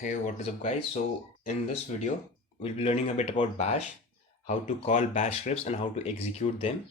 Hey, what is up, guys? So, in this video, we'll be learning a bit about Bash, how to call Bash scripts, and how to execute them.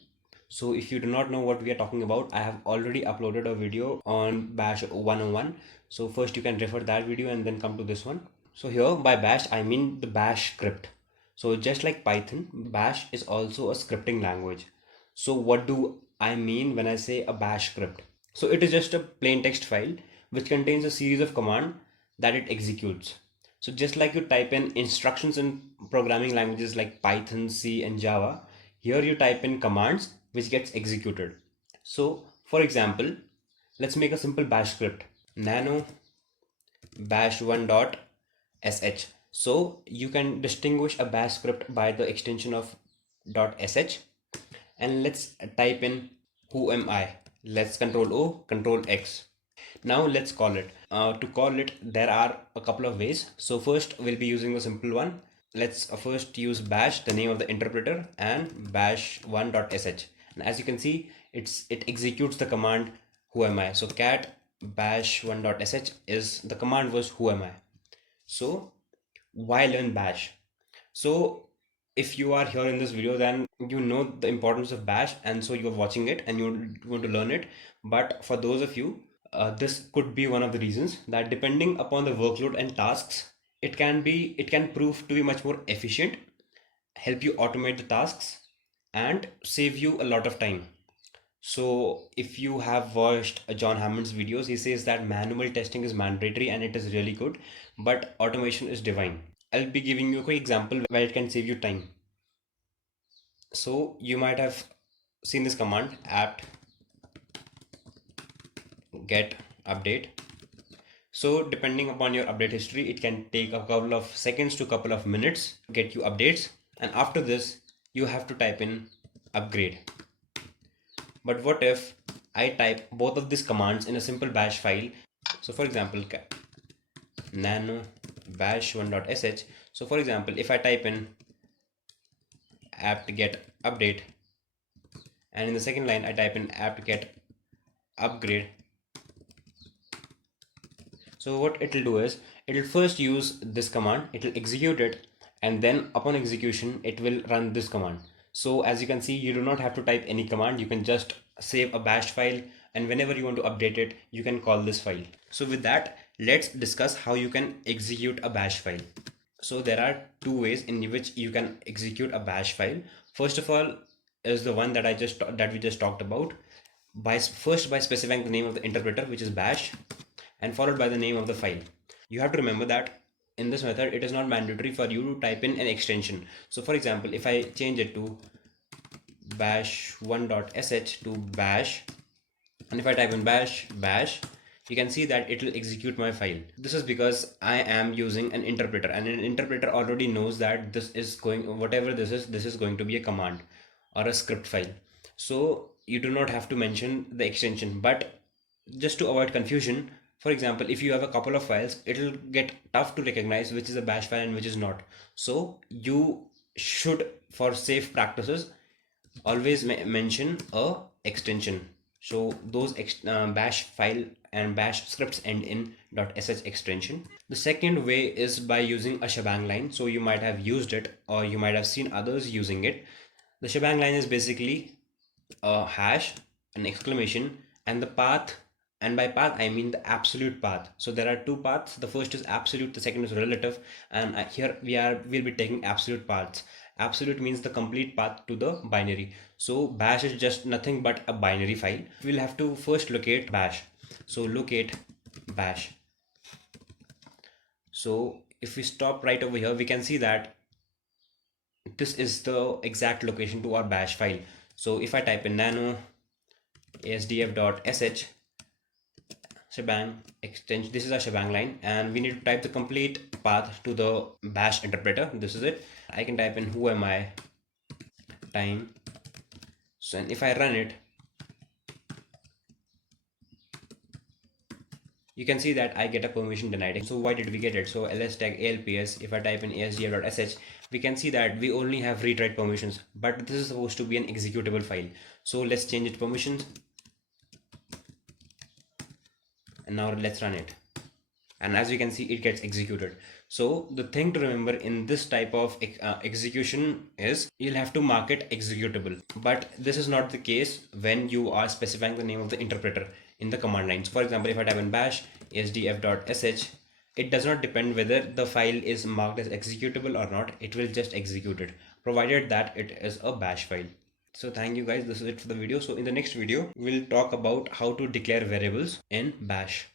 So, if you do not know what we are talking about, I have already uploaded a video on Bash 101. So, first you can refer that video and then come to this one. So, here by Bash, I mean the Bash script. So, just like Python, Bash is also a scripting language. So, what do I mean when I say a Bash script? So, it is just a plain text file which contains a series of commands that it executes. So just like you type in instructions in programming languages like Python, C, and Java, here you type in commands which gets executed. So for example, let's make a simple bash script. Nano bash1.sh. So you can distinguish a bash script by the extension of .sh, and let's type in who am I. Let's control O, control X. Now let's call it. To call it, there are a couple of ways. So first we'll be using the simple one. Let's first use bash, the name of the interpreter, and bash1.sh. And as you can see, it executes the command who am I. So cat bash1.sh is the command was who am I. So why learn bash? So if you are here in this video, then you know the importance of bash, and so you're watching it and you want to learn it. But for those of you, this could be one of the reasons that depending upon the workload and tasks, it can prove to be much more efficient, help you automate the tasks, and save you a lot of time. So if you have watched John Hammond's videos, he says that manual testing is mandatory and it is really good, but automation is divine. I'll be giving you a quick example where it can save you time. So you might have seen this command apt get update. So depending upon your update history, it can take a couple of seconds to couple of minutes to get you updates. And after this, you have to type in upgrade. But what if I type both of these commands in a simple bash file? So for example, nano bash1.sh. So for example, if I type in apt get update, and in the second line I type in apt get upgrade. So what it will do is it will first use this command, it will execute it, and then upon execution it will run this command. So as you can see, you do not have to type any command, you can just save a bash file, and whenever you want to update it, you can call this file. So with that, let's discuss how you can execute a bash file. So there are two ways in which you can execute a bash file. First of all is the one that we just talked about, by specifying the name of the interpreter, which is bash, and followed by the name of the file. You have to remember that in this method it is not mandatory for you to type in an extension. So for example, if I change it to bash1.sh to bash, and if I type in bash, you can see that it will execute my file. This is because I am using an interpreter, and an interpreter already knows that this is going, whatever this is going to be a command or a script file. So you do not have to mention the extension. But just to avoid confusion, for example, if you have a couple of files, it will get tough to recognize which is a bash file and which is not. So you should, for safe practices, always mention a extension. So those bash file and bash scripts end in .sh extension. The second way is by using a shebang line. So you might have used it, or you might have seen others using it. The shebang line is basically a hash, an exclamation, and the path. And by path I mean the absolute path. So there are two paths, the first is absolute, the second is relative, and here we'll be taking absolute paths. Absolute means the complete path to the binary. So bash is just nothing but a binary file. We'll have to first locate bash. So locate bash. So if we stop right over here, we can see that this is the exact location to our bash file. So if I type in nano asdf.sh shebang extension, this is a shebang line, and we need to type the complete path to the bash interpreter. This is it. I can type in who am I time. So and if I run it, you can see that I get a permission denied. So why did we get it? So ls tag alps, if I type in asdf.sh, we can see that we only have read write permissions, but this is supposed to be an executable file. So let's change its permissions, and now let's run it. and as you can see, it gets executed. So the thing to remember in this type of execution is you'll have to mark it executable, but this is not the case when you are specifying the name of the interpreter in the command line. So for example, if I type in bash sdf.sh, it does not depend whether the file is marked as executable or not. It will just execute it, provided that it is a bash file. So thank you guys, this is it for the video. So in the next video we'll talk about how to declare variables in bash.